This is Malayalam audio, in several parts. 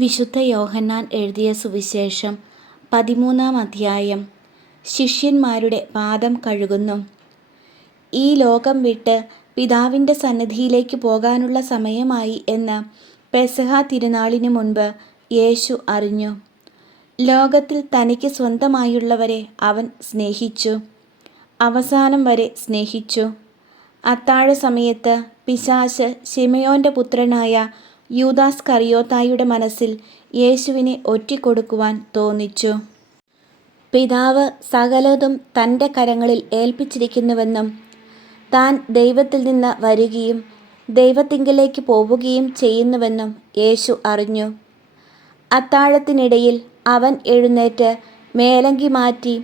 വിശുദ്ധ യോഹന്നാൻ എഴുതിയ സുവിശേഷം 13-ാം അധ്യായം. ശിഷ്യന്മാരുടെ പാദം കഴുകുന്നു. ഈ ലോകം വിട്ട് പിതാവിൻ്റെ സന്നിധിയിലേക്ക് പോകാനുള്ള സമയമായി എന്ന് പെസഹ തിരുനാളിന് മുൻപ് യേശു അറിഞ്ഞു. ലോകത്തിൽ തനിക്ക് സ്വന്തമായുള്ളവരെ അവൻ സ്നേഹിച്ചു, അവസാനം വരെ സ്നേഹിച്ചു. അത്താഴ സമയത്ത് പിശാച് ശിമയോൻ്റെ പുത്രനായ യൂദാസ് കറിയോത്തായുടെ മനസ്സിൽ യേശുവിനെ ഒറ്റിക്കൊടുക്കുവാൻ തോന്നിച്ചു. പിതാവ് സകലതും തൻ്റെ കരങ്ങളിൽ ഏൽപ്പിച്ചിരിക്കുന്നുവെന്നും താൻ ദൈവത്തിൽ നിന്ന് വരികയും ദൈവത്തിങ്കലേക്ക് പോവുകയും ചെയ്യുന്നുവെന്നും യേശു അറിഞ്ഞു. അത്താഴത്തിനിടയിൽ അവൻ എഴുന്നേറ്റ് മേലങ്കി മാറ്റി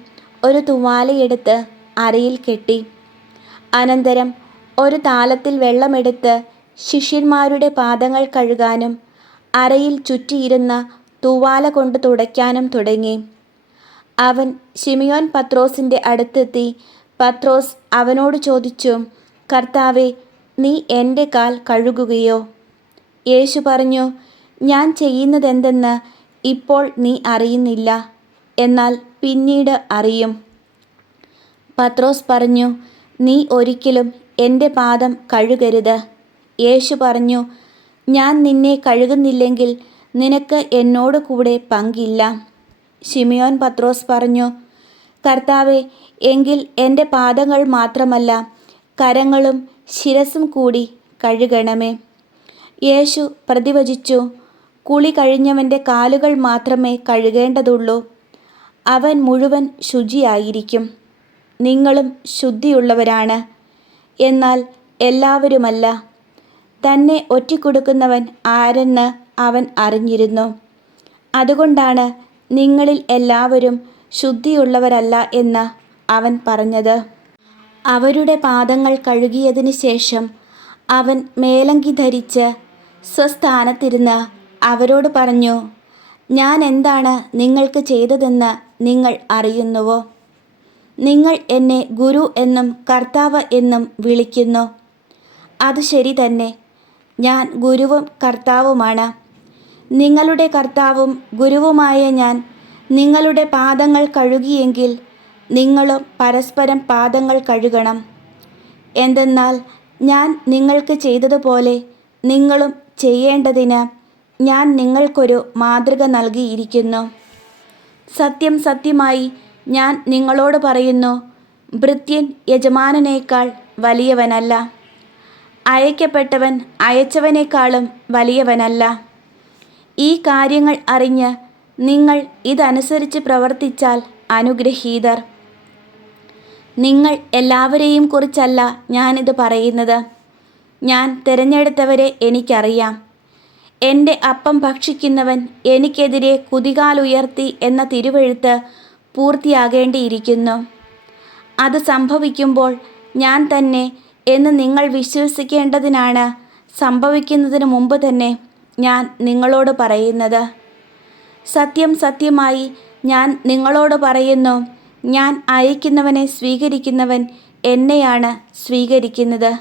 ഒരു തുവാലയെടുത്ത് അരയിൽ കെട്ടി. അനന്തരം ഒരു താലത്തിൽ വെള്ളമെടുത്ത് ശിഷ്യന്മാരുടെ പാദങ്ങൾ കഴുകാനും അരയിൽ ചുറ്റിയിരുന്ന തൂവാല കൊണ്ട് തുടയ്ക്കാനും തുടങ്ങി. അവൻ ശിമിയോൻ പത്രോസിൻ്റെ അടുത്തെത്തി. പത്രോസ് അവനോട് ചോദിച്ചു, "കർത്താവേ, നീ എൻ്റെ കാൽ കഴുകുകയോ?" യേശു പറഞ്ഞു, "ഞാൻ ചെയ്യുന്നതെന്തെന്ന് ഇപ്പോൾ നീ അറിയുന്നില്ല, എന്നാൽ പിന്നീട് അറിയും." പത്രോസ് പറഞ്ഞു, "നീ ഒരിക്കലും എൻ്റെ പാദം കഴുകരുത്." യേശു പറഞ്ഞു, "ഞാൻ നിന്നെ കഴുകുന്നില്ലെങ്കിൽ നിനക്ക് എന്നോട് കൂടെ പങ്കില്ല." ശിമിയോൻ പത്രോസ് പറഞ്ഞു, "കർത്താവേ, എങ്കിൽ എൻ്റെ പാദങ്ങൾ മാത്രമല്ല, കരങ്ങളും ശിരസും കൂടി കഴുകണമേ." യേശു പ്രതിവചിച്ചു, "കുളി കഴിഞ്ഞവൻ്റെ കാലുകൾ മാത്രമേ കഴുകേണ്ടതുള്ളൂ, അവൻ മുഴുവൻ ശുചിയായിരിക്കും. നിങ്ങളും ശുദ്ധിയുള്ളവരാണ്, എന്നാൽ എല്ലാവരുമല്ല." തന്നെ ഒറ്റിക്കൊടുക്കുന്നവൻ ആരെന്ന് അവൻ അറിഞ്ഞിരുന്നു. അതുകൊണ്ടാണ് നിങ്ങളിൽ എല്ലാവരും ശുദ്ധിയുള്ളവരല്ല എന്ന് അവൻ പറഞ്ഞത്. അവരുടെ പാദങ്ങൾ കഴുകിയതിന് ശേഷം അവൻ മേലങ്കി ധരിച്ച് സ്വസ്ഥാനത്തിരുന്ന് അവരോട് പറഞ്ഞു, "ഞാൻ എന്താണ് നിങ്ങൾക്ക് ചെയ്തതെന്ന് നിങ്ങൾ അറിയുന്നുവോ? നിങ്ങൾ എന്നെ ഗുരു എന്നും കർത്താവ് എന്നും വിളിക്കുന്നു. അത് ശരി തന്നെ, ഞാൻ ഗുരുവും കർത്താവുമാണ്. നിങ്ങളുടെ കർത്താവും ഗുരുവുമായ ഞാൻ നിങ്ങളുടെ പാദങ്ങൾ കഴുകിയെങ്കിൽ നിങ്ങളും പരസ്പരം പാദങ്ങൾ കഴുകണം. എന്തെന്നാൽ ഞാൻ നിങ്ങൾക്ക് ചെയ്തതുപോലെ നിങ്ങളും ചെയ്യേണ്ടതിന് ഞാൻ നിങ്ങൾക്കൊരു മാതൃക നൽകിയിരിക്കുന്നു. സത്യം സത്യമായി ഞാൻ നിങ്ങളോട് പറയുന്നു, ഭൃത്യൻ യജമാനനേക്കാൾ വലിയവനല്ല, അയക്കപ്പെട്ടവൻ അയച്ചവനേക്കാളും വലിയവനല്ല. ഈ കാര്യങ്ങൾ അറിഞ്ഞ് നിങ്ങൾ ഇതനുസരിച്ച് പ്രവർത്തിച്ചാൽ അനുഗ്രഹീതർ. നിങ്ങൾ എല്ലാവരെയും കുറിച്ചല്ല ഞാനിത് പറയുന്നത്. ഞാൻ തിരഞ്ഞെടുത്തവരെ എനിക്കറിയാം. എൻ്റെ അപ്പം ഭക്ഷിക്കുന്നവൻ എനിക്കെതിരെ കുതികാലുയർത്തി എന്ന തിരുവെഴുത്ത് പൂർത്തിയാകേണ്ടിയിരിക്കുന്നു. അത് സംഭവിക്കുമ്പോൾ ഞാൻ തന്നെ എന്ന് നിങ്ങൾ വിശ്വസിക്കേണ്ടതിനാണ് സംഭവിക്കുന്നതിന് മുമ്പ് തന്നെ ഞാൻ നിങ്ങളോട് പറയുന്നത്. സത്യം സത്യമായി ഞാൻ നിങ്ങളോട് പറയുന്നു, ഞാൻ അയക്കുന്നവനെ സ്വീകരിക്കുന്നവൻ എന്നെയാണ് സ്വീകരിക്കുന്നത്.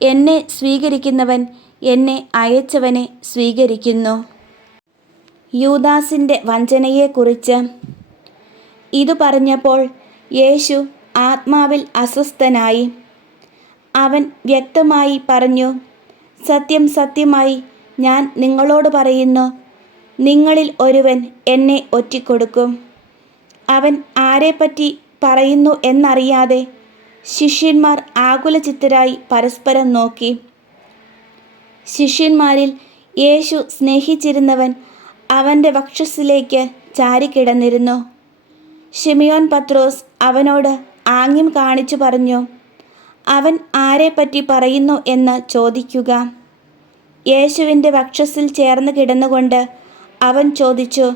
എന്നെ സ്വീകരിക്കുന്നവൻ എന്നെ അയച്ചവനെ സ്വീകരിക്കുന്നു." യൂദാസിൻ്റെ വഞ്ചനയെക്കുറിച്ച്. ഇതു പറഞ്ഞപ്പോൾ യേശു ആത്മാവിൽ അസ്വസ്ഥനായി. അവൻ വ്യക്തമായി പറഞ്ഞു, "സത്യം സത്യമായി ഞാൻ നിങ്ങളോട് പറയുന്നു, നിങ്ങളിൽ ഒരുവൻ എന്നെ ഒറ്റിക്കൊടുക്കും." അവൻ ആരെപ്പറ്റി പറയുന്നു എന്നറിയാതെ ശിഷ്യന്മാർ ആകുലചിത്തരായി പരസ്പരം നോക്കി. ശിഷ്യന്മാരിൽ യേശു സ്നേഹിച്ചിരുന്നവൻ അവൻ്റെ വക്ഷസ്സിലേക്ക് ചാരിക്കിടന്നിരുന്നു. ശിമിയോൻ പത്രോസ് അവനോട് ആംഗ്യം കാണിച്ചു പറഞ്ഞു, "അവൻ ആരെപ്പറ്റി പറയുന്നു എന്ന് ചോദിക്കുക." യേശുവിൻ്റെ വക്ഷസ്സിൽ ചേർന്ന് കിടന്നുകൊണ്ട് അവൻ ചോദിച്ചു,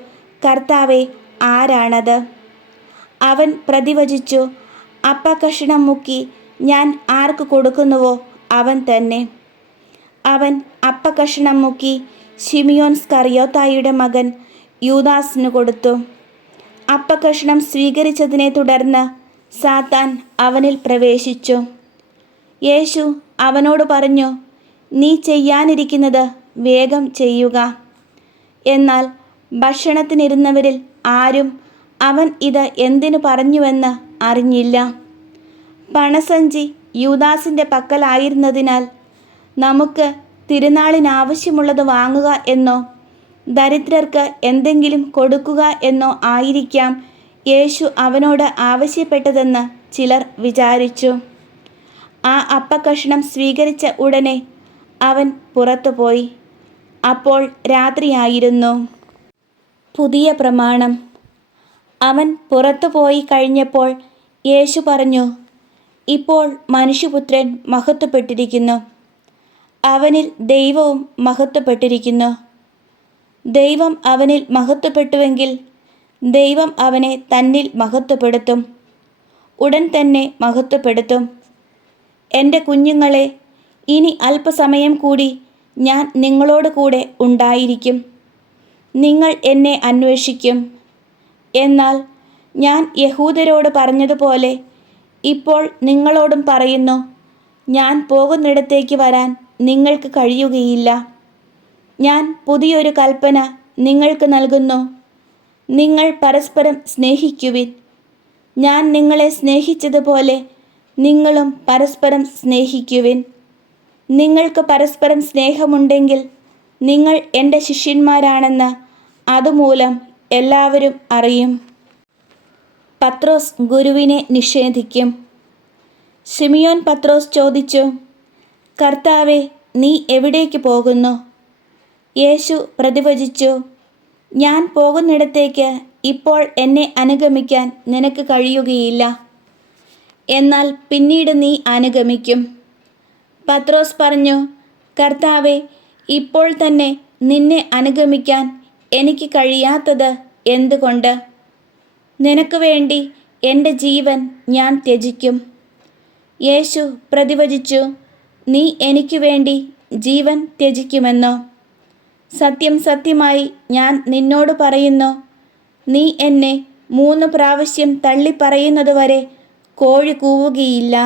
"കർത്താവേ, ആരാണത്?" അവൻ പ്രതിവചിച്ചു, "അപ്പക്കഷണം മുക്കി ഞാൻ ആർക്ക് കൊടുക്കുന്നുവോ അവൻ തന്നെ." അവൻ അപ്പക്കഷണം മുക്കി ശിമിയോൻ സ്കറിയോത്തായുടെ മകൻ യൂദാസിന് കൊടുത്തു. അപ്പക്കഷണം സ്വീകരിച്ചതിനെ തുടർന്ന് സാത്താൻ അവനിൽ പ്രവേശിച്ചു. യേശു അവനോട് പറഞ്ഞു, "നീ ചെയ്യാനിരിക്കുന്നത് വേഗം ചെയ്യുക." എന്നാൽ ഭക്ഷണത്തിനിരുന്നവരിൽ ആരും അവൻ ഇത് എന്തിനു പറഞ്ഞുവെന്ന് അറിഞ്ഞില്ല. പണസഞ്ചി യൂദാസിൻ്റെ പക്കലായിരുന്നതിനാൽ നമുക്ക് തിരുനാളിനാവശ്യമുള്ളത് വാങ്ങുക എന്നോ ദരിദ്രർക്ക് എന്തെങ്കിലും കൊടുക്കുക എന്നോ ആയിരിക്കാം യേശു അവനോട് ആവശ്യപ്പെട്ടതെന്ന് ചിലർ വിചാരിച്ചു. ആ അപ്പക്കഷണം സ്വീകരിച്ച ഉടനെ അവൻ പുറത്തുപോയി. അപ്പോൾ രാത്രിയായിരുന്നു. പുതിയ പ്രമാണം. അവൻ പുറത്തുപോയി കഴിഞ്ഞപ്പോൾ യേശു പറഞ്ഞു, ഇപ്പോൾ മനുഷ്യപുത്രൻ മഹത്വപ്പെട്ടിരിക്കുന്നു, അവനിൽ ദൈവവും മഹത്വപ്പെട്ടിരിക്കുന്നു. ദൈവം അവനിൽ മഹത്വപ്പെട്ടുവെങ്കിൽ ദൈവം അവനെ തന്നിൽ മഹത്വപ്പെടുത്തും, ഉടൻ തന്നെ മഹത്വപ്പെടുത്തും. എൻ്റെ കുഞ്ഞുങ്ങളെ, ഇനി അല്പസമയം കൂടി ഞാൻ നിങ്ങളോട് കൂടെ ഉണ്ടായിരിക്കും. നിങ്ങൾ എന്നെ അന്വേഷിക്കും. എന്നാൽ ഞാൻ യഹൂദരോട് പറഞ്ഞതുപോലെ ഇപ്പോൾ നിങ്ങളോടും പറയുന്നു, ഞാൻ പോകുന്നിടത്തേക്ക് വരാൻ നിങ്ങൾക്ക് കഴിയുകയില്ല. ഞാൻ പുതിയൊരു കൽപ്പന നിങ്ങൾക്ക് നൽകുന്നു, നിങ്ങൾ പരസ്പരം സ്നേഹിക്കുവിൻ. ഞാൻ നിങ്ങളെ സ്നേഹിച്ചതുപോലെ നിങ്ങളും പരസ്പരം സ്നേഹിക്കുവിൻ. നിങ്ങൾക്ക് പരസ്പരം സ്നേഹമുണ്ടെങ്കിൽ നിങ്ങൾ എൻ്റെ ശിഷ്യന്മാരാണെന്ന് അതുമൂലം എല്ലാവരും അറിയും. പത്രോസ് ഗുരുവിനെ നിഷേധിക്കും. ശിമിയോൻ പത്രോസ് ചോദിച്ചു, കർത്താവേ, നീ എവിടേക്ക് പോകുന്നു? യേശു പ്രതിവചിച്ചു, ഞാൻ പോകുന്നിടത്തേക്ക് ഇപ്പോൾ എന്നെ അനുഗമിക്കാൻ നിനക്ക് കഴിയുകയില്ല, എന്നാൽ പിന്നീട് നീ അനുഗമിക്കും. പത്രോസ് പറഞ്ഞു, കർത്താവേ, ഇപ്പോൾ തന്നെ നിന്നെ അനുഗമിക്കാൻ എനിക്ക് കഴിയാത്തത് എന്തുകൊണ്ട്? നിനക്ക് വേണ്ടി എൻ്റെ ജീവൻ ഞാൻ ത്യജിക്കും. യേശു പ്രതിവചിച്ചു, നീ എനിക്ക് വേണ്ടി ജീവൻ ത്യജിക്കുമെന്നോ? സത്യം സത്യമായി ഞാൻ നിന്നോട് പറയുന്നു, നീ എന്നെ 3 പ്രാവശ്യം തള്ളിപ്പറയുന്നതുവരെ കോഴി കൂവുകയില്ല.